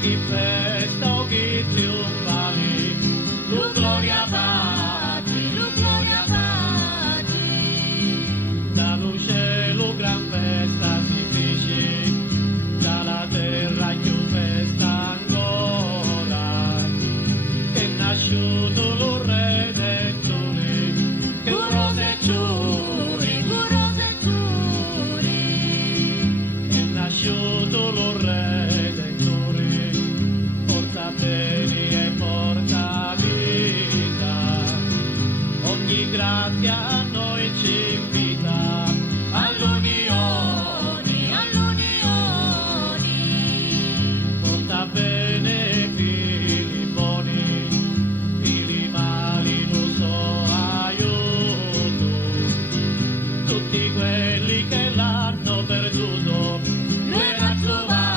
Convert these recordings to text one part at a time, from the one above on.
chi festa o chi trionfali, lu gloria Patri, lu gloria Patri. Da luce lu gran festa si fece, dalla terra più festa ancora, che è nasciuto lo Redentore, che rose giuri, è nasciuto lo Redentore, porta bene e porta vita, ogni grazia a noi ci invita, all'unione, all'unione, porta bene figli buoni, figli mali lo so aiuto, tutti quelli che l'hanno perduto, due mazzuvari,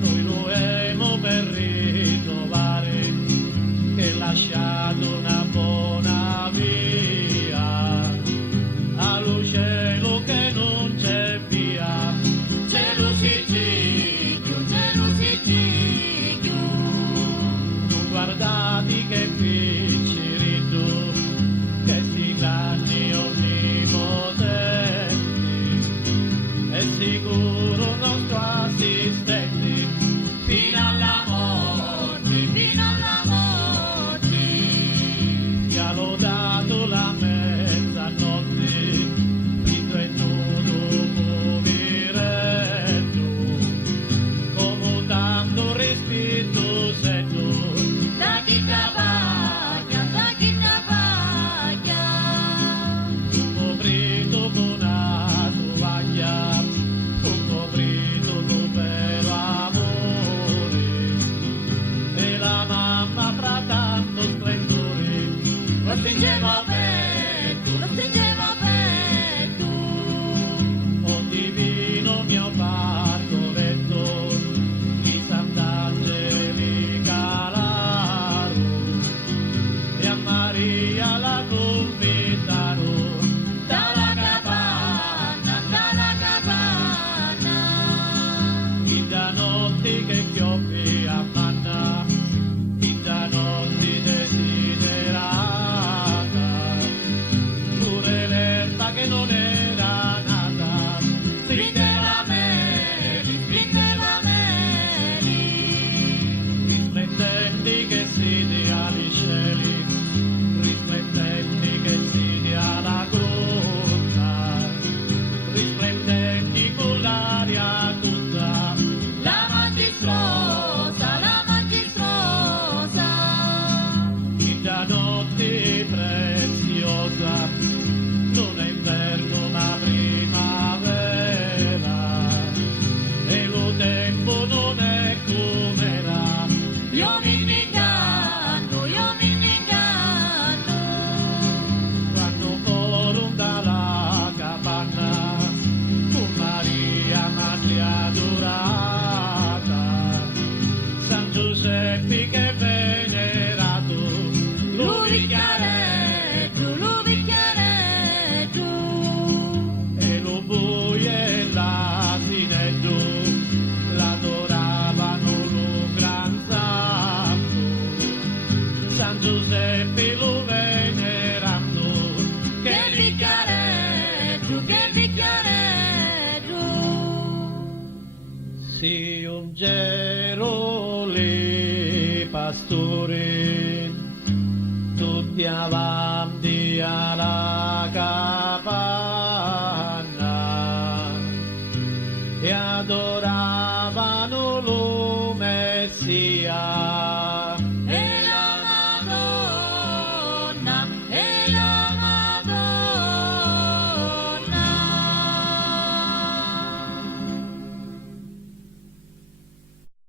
noi lo emo per ritrovare, che ha lasciato una buona via, allo cielo che non c'è via, cielo si giù, non guardate che piccirito, che sti grandi onnipotenti, è sicuro nostro assistente, fino alla morte, ti ha lodato la mezzanotte, Cristo è nudo poveretto, comutando respiro setto, da chi travaglia, un pobrito con una tovaglia, un pobrito con vero amore, e la mamma fra tanto splendore, lo stringeva a petto, oh divino mio pargoletto, i sant'angeli calaro, e a Maria la confitarono, dalla cabana, chi da notti che chioppi a manna, chi da notti desiderata, pure l'erba che non era nata, stringeva meli, risplendenti che si dia ai cieli, risplendenti che si dia alla corsa, risplendenti con l'aria tutta, la magistrosa, chi da notte preziosa, non è inverno ma primavera, e lo tempo non è come era, io mi inganno, quando furono dalla capanna, con Maria madre adorata, San Giuseppe che è venerato, lo vicchiaretto, e lo bue e l'asinetto, l'adoravano lo gran santo, San Giuseppe lo venerando, che vicchiaretto, si ungero le pastori, tutti avanti alla capanna,